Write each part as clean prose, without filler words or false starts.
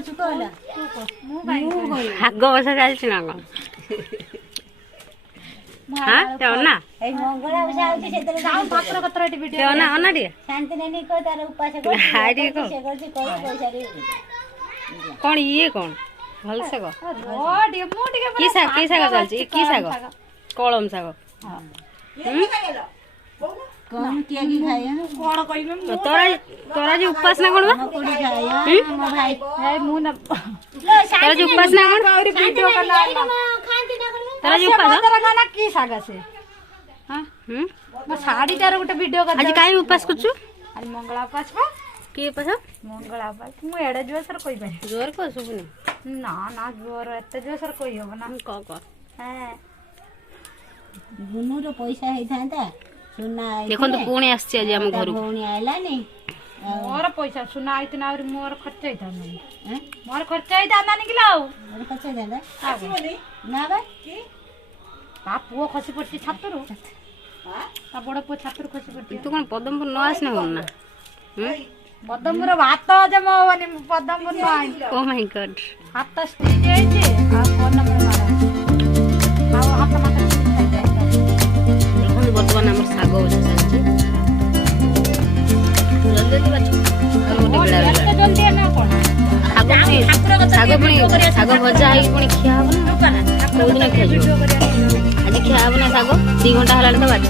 करछु कहला हाग बसा चलछि ना कोन हां तेना ए मंगला बसा होछि सेतरे जाऊ ठाकुर कतराटी वीडियो तेना अनाडी शांति नहीं को तार उपास को हाडी को से करछि कोई पैसा रे कोन ये कोन भल से को रोडी मु टिके की साग चलछि की साग कलम साग हां कौन किया की खाया कोन कइबे तोरा जे उपास ना कोन कोडी खाया मो भाई ए मु न तोरा जे उपास ना कोन और वीडियो करना खांती ना कोन तोरा जे उपास ना की सागा से हां मो साड़ी तार गोटे वीडियो कर आज काई उपास करछु आज मंगला उपास बा की उपास मंगला उपास मु एडे जो सर कोइ बे जोर को सुबुनी ना ना जोर एते जो सर कोइ हो ना क हां गुनु रो पैसा हे थांता सुना देखो तो पुणी आसी आज हम घर पुणी आइला नहीं मोर पैसा सुना आइतना और मोर खर्च होता नहीं मोर खर्च होता नहीं किलो मोर खर्च होता ना बा की ता पुओ खसी पड़ती छातरू ता बड़ पुओ छातरू खसी पड़ती तू कोन पदमपुर न आसने कोन ना पदमपुर भात जमा होनी पदमपुर न आई ओ माय गॉड हाथ स्त्री जाई छे आ फोन नंबर मारा आ हाथ माथा बर्तमान आम साग बसा चलती जल्दी जल्दी बाछ साग भजा है पुणी खिया हम कौ दिन खिया आज खिया हम ना साग 2 घंटा हला तो बाछ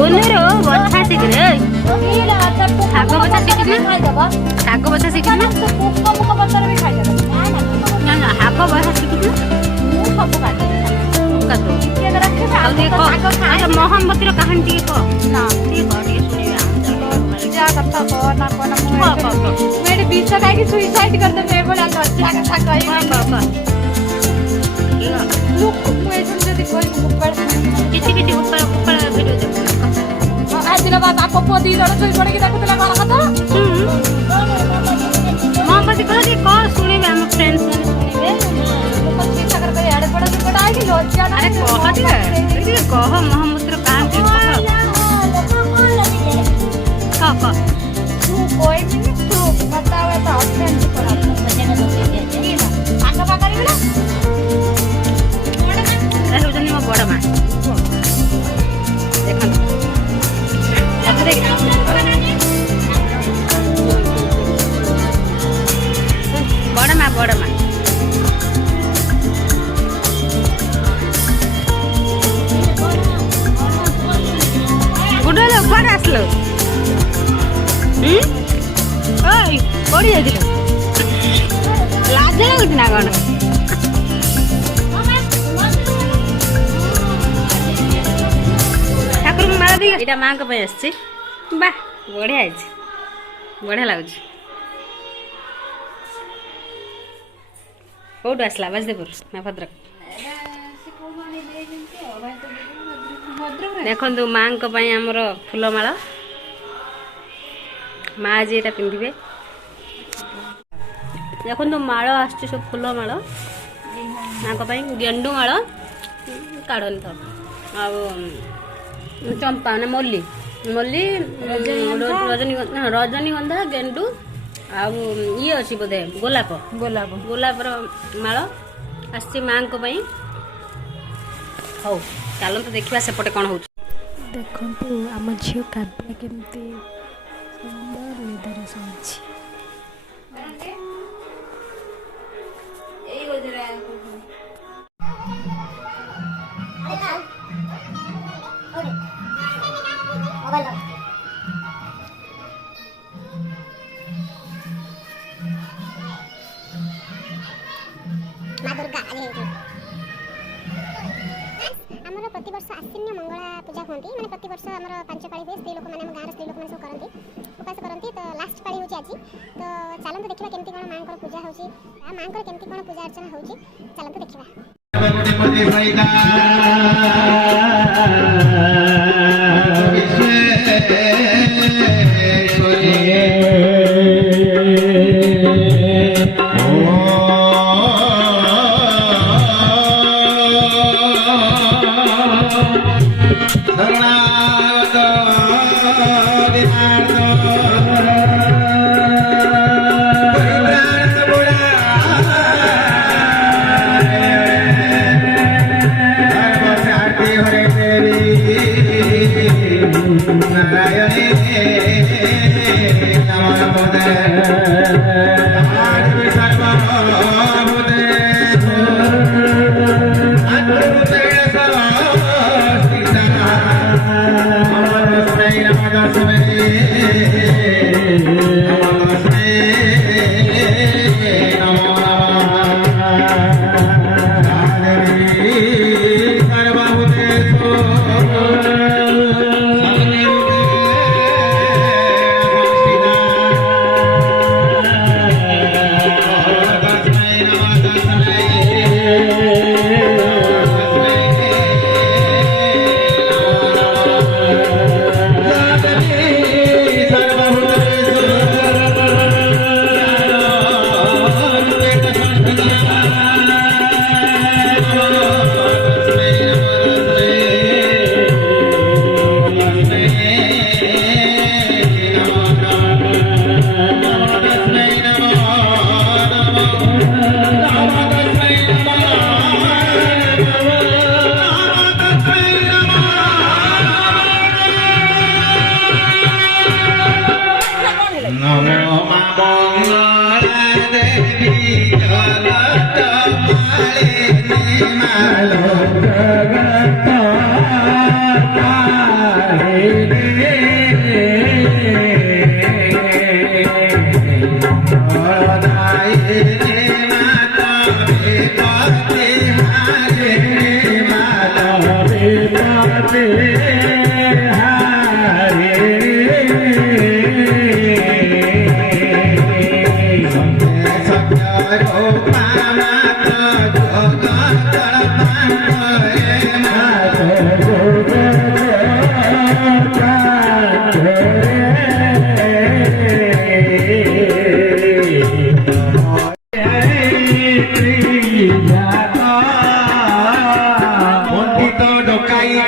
गोनेरो बच्चा सीख रे साग बच्चा सीख रे साग बच्चा सीख रे मुख बच्चा भी खाइ देबो ना ना हाग बच्चा सीख रे मु सब काटे का तो के रखे साग अच्छा मोहम्मती रो कहानी टी को ना टी को टी सुनिबे हम जा कथा को ना मेरे बीच का कि सुसाइड कर दे मैं बोला लज्जा कथा कहि लुक मु एजन जदी कोई ऊपर किछि ऊपर वीडियो देखो आज दिन बाद आप पोदी लड़ सोई पड़े कि देखुतला काला कथा मोहम्मती को दी को सुनिबे हम फ्रेंड्स माने सुनिबे लोक चिंता कर याडे पड़ा तो पड़ा कि लज्जा ना अरे कह दे कह मोहम्मती रो कहानी कह तू कोई नहीं तू बताओ तो ऑप्शन करा बच्चे का दोस्त है ठीक है आका पा करी ना ए हो जनी मो बड़ मां देखन देख बड़ मां गुडले ऊपर आसलो ओय कोड़ी आइदिल लाज लागुच ना कोन ठाकुर मारा दी एटा मां के पे आछि बा बढ़िया आइछि बढ़िया लागुच कोड आसला बजदेपुर ना भद्रक देखो माँ आमर फूलमाल माँ आज ये पिंधे देखो माल आस सब फूलमाल माँ गेंडू माल काढ़नी तो आ चंपा ना मल्ली मल्ली रजनीगंधा गेंडू आउ ये अच्छी बोधे गोलाप गोलाप गोलापर माल आसी माँ हौ चलो तो देखा सेपटे कौन हो देखो आम झील काव्या केमती सुंदर निदर शोची आमर प्रति वर्ष आश्विन्य मंगला पूजा होती माने प्रति वर्ष आमर 5 पाळी हुए स्त्री लोक माने हम गाँव स्त्री लोक माने सब करती उपास करती तो लास्ट पाळी होची आज तो चलंत देखिबा केमती कोन मां को पूजा होची आ मां को केमती कोन पूजा अर्चना होची चलंत देखिबा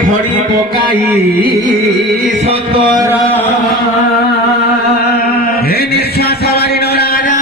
ঘড়ি পকাই সতর হে নিঃশ্বাস বাড়িল রাজা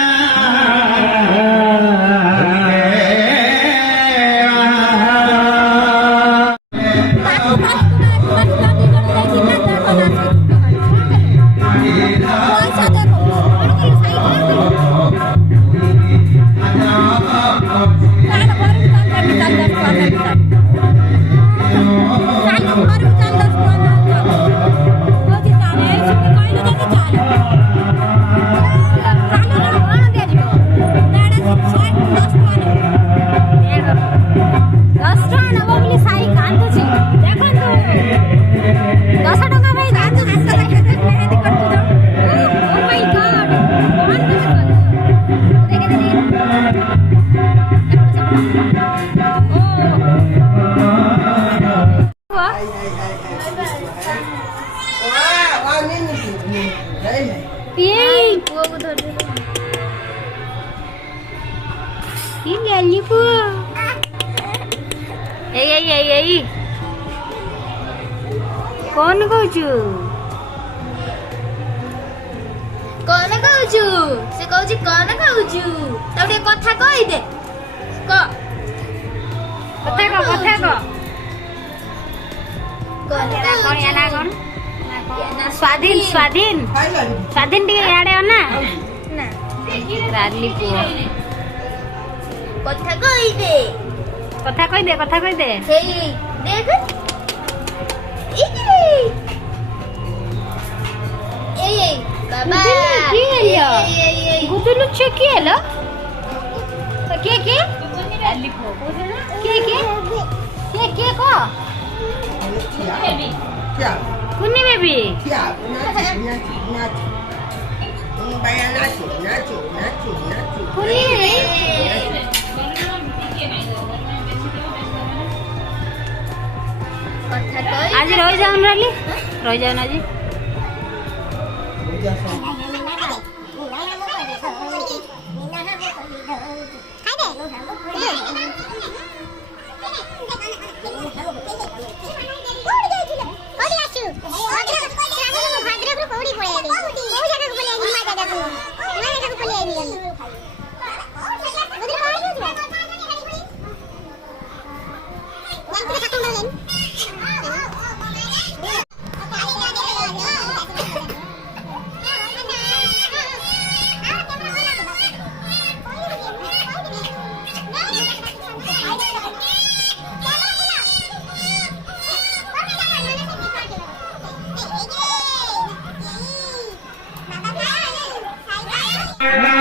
कौन कहचु कौन कहचु से कहउची कौन कहचु तब टे कथा कहि दे क कथा को कौन या ना कौन स्वाधीन स्वाधीन स्वाधीन टी याडे हो ना ना राली पुओ कथा कहि दे कथा कहि दे हे देख बाबा गुदुलु चेकी हेलो के के को कुन्नी बेबी कुन्नी आज रही जाऊन रही जाऊन आज Now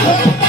Bye.